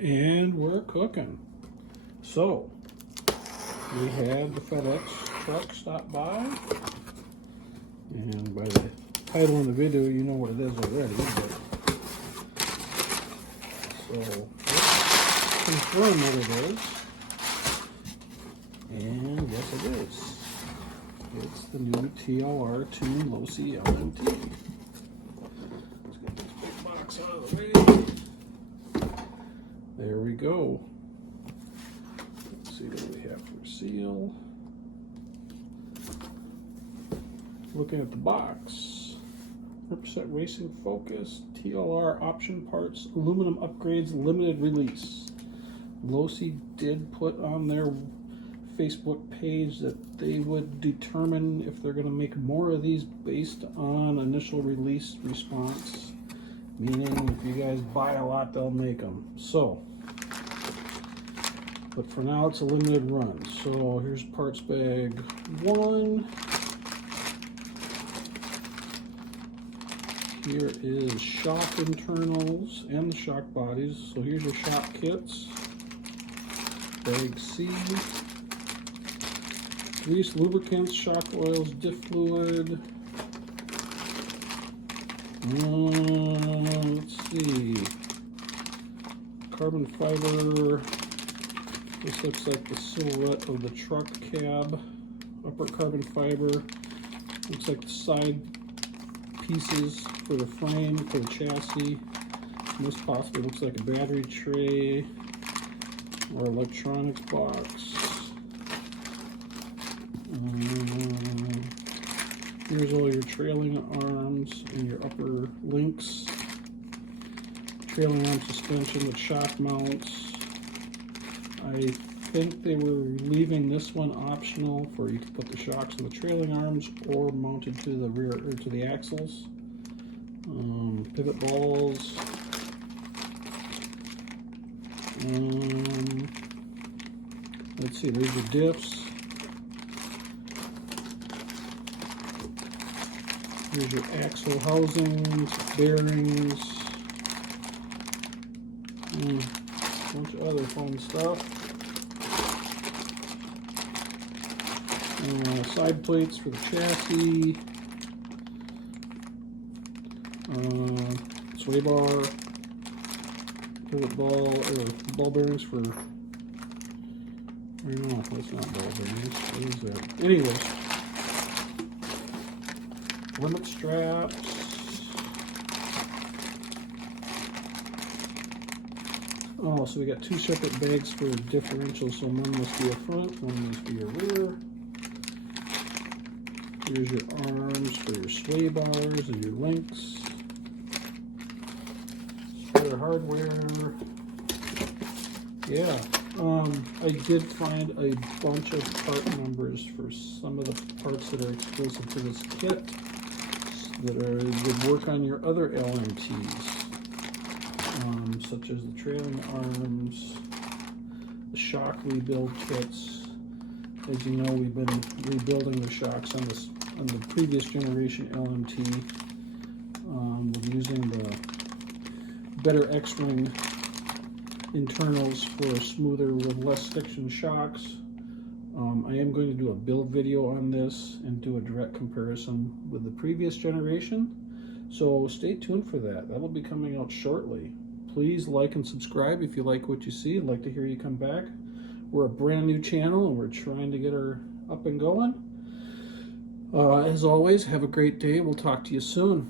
And we're cooking. So, we had the FedEx truck stop by. And by the title in the video, you know what it is already. But, so, let's confirm what it is. And yes, it is. It's the new TLR tuned Losi LMT. Let's get this big box out of the way. There we go. Let's see what we have for seal. Looking at the box. 100% racing focus, TLR option parts, aluminum upgrades, limited release. Losi did put on their Facebook page that they would determine if they're going to make more of these based on initial release response. Meaning, if you guys buy a lot, they'll make them. So, but for now, it's a limited run. So here's parts bag 1. Here is shock internals and the shock bodies. So here's your shock kits. Bag C. Grease, lubricants, shock oils, diff fluid. Let's see. Carbon fiber. This looks like the silhouette of the truck cab. Upper carbon fiber. Looks like the side pieces for the frame, for the chassis. And this possibly looks like a battery tray or electronics box. Here's all your trailing arms and your upper links. Trailing arm suspension with shock mounts. I think they were leaving this one optional for you to put the shocks on the trailing arms or mounted to the rear or to the axles. Pivot balls. Let's see, there's your diffs. Here's your axle housings, bearings, and a bunch of other fun stuff. Side plates for the chassis, sway bar, pivot ball, or ball bearings for, I don't know, that's not ball bearings, what is that? Anyways, limit straps, oh, so we got 2 separate bags for differentials, so one must be a front, one must be a rear. Here's your arms for your sway bars and your links. Spare hardware. Yeah, I did find a bunch of part numbers for some of the parts that are exclusive to this kit that would work on your other LMTs, such as the trailing arms, the shock rebuild kits. As you know, we've been rebuilding the shocks on the previous generation LMT with using the better X-ring internals for smoother with less stiction shocks. I am going to do a build video on this and do a direct comparison with the previous generation. So stay tuned for that. That'll be coming out shortly. Please like and subscribe if you like what you see. I'd like to hear you come back. We're a brand new channel and we're trying to get her up and going. As always, have a great day. We'll talk to you soon.